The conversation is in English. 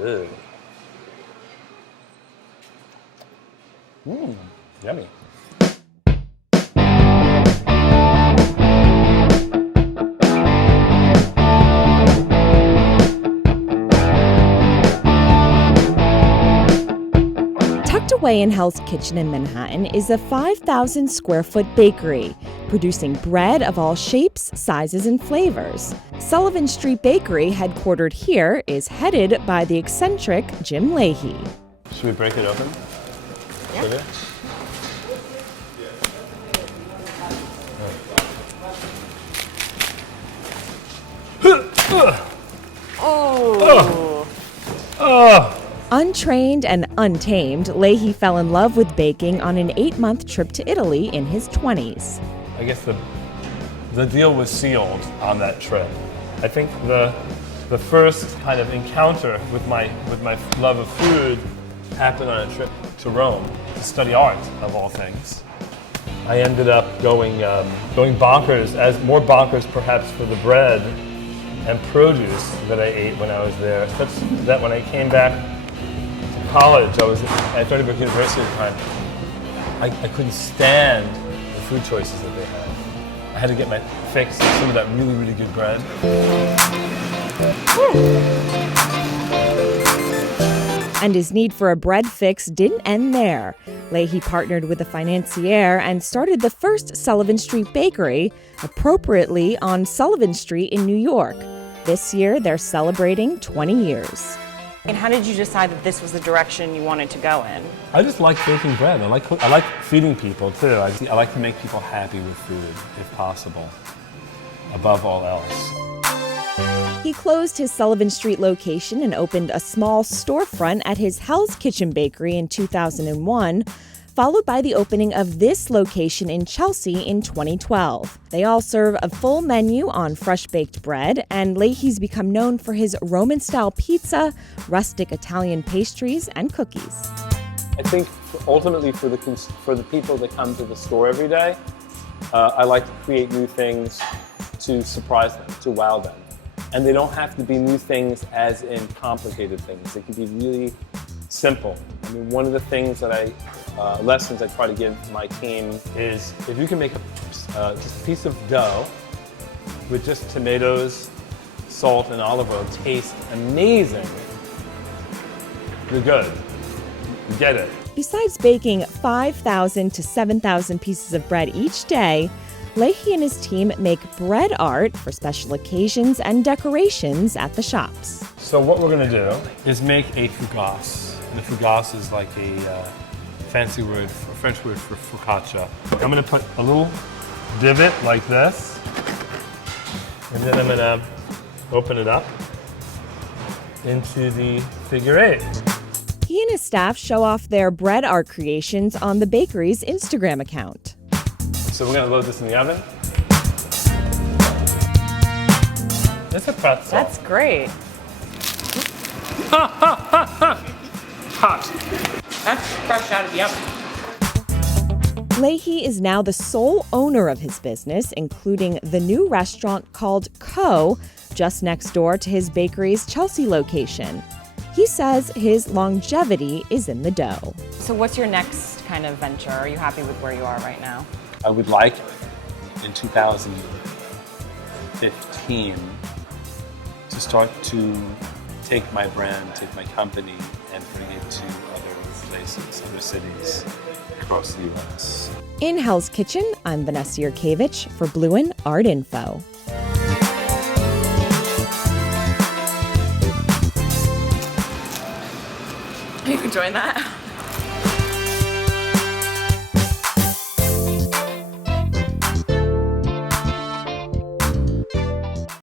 Ooh. Yummy. Tucked away in Hell's Kitchen in Manhattan is a 5,000 square foot bakery, producing bread of all shapes, sizes, and flavors. Sullivan Street Bakery, headquartered here, is headed by the eccentric Jim Lahey. Should we break it open? Yeah. Untrained and untamed, Lahey fell in love with baking on an 8-month trip to Italy in his 20s. I guess the deal was sealed on that trip. I think the first kind of encounter with my love of food happened on a trip to Rome to study art, of all things. I ended up going bonkers, as more bonkers perhaps for the bread and produce that I ate when I was there, such that when I came back to college, I was at Stony Brook University at the time, I couldn't stand the food choices that they had. I had to get my fix of some of that really, really good bread. And his need for a bread fix didn't end there. Lahey partnered with a financier and started the first Sullivan Street Bakery, appropriately on Sullivan Street in New York. This year, they're celebrating 20 years. And how did you decide that this was the direction you wanted to go in? I just like baking bread. I like feeding people too. I like to make people happy with food, if possible, above all else. He closed his Sullivan Street location and opened a small storefront at his Hell's Kitchen bakery in 2001, followed by the opening of this location in Chelsea in 2012. They all serve a full menu on fresh-baked bread, and Lahey's become known for his Roman-style pizza, rustic Italian pastries, and cookies. I think ultimately for the people that come to the store every day, I like to create new things to surprise them, to wow them. And they don't have to be new things as in complicated things. They can be really simple. I mean, one of the things that lessons I try to give to my team is if you can make just a piece of dough with just tomatoes, salt, and olive oil taste amazing, you're good. You get it. Besides baking 5,000 to 7,000 pieces of bread each day, Lahey and his team make bread art for special occasions and decorations at the shops. So what we're going to do is make a fougasse. And a fougasse is like a fancy word, a French word for focaccia. I'm going to put a little divot like this, and then I'm going to open it up into the figure 8. He and his staff show off their bread art creations on the bakery's Instagram account. So we're going to load this in the oven. It's a pretzel. That's great. Hot. That's fresh out of the oven. Lahey is now the sole owner of his business, including the new restaurant called Co, just next door to his bakery's Chelsea location. He says his longevity is in the dough. So what's your next kind of venture? Are you happy with where you are right now? I would like in 2015 to start to take my brand, take my company, and bring it to other places, other cities across the U.S. In Hell's Kitchen, I'm Vanessa Yurkevich for Blue and Artinfo. Are you enjoying that?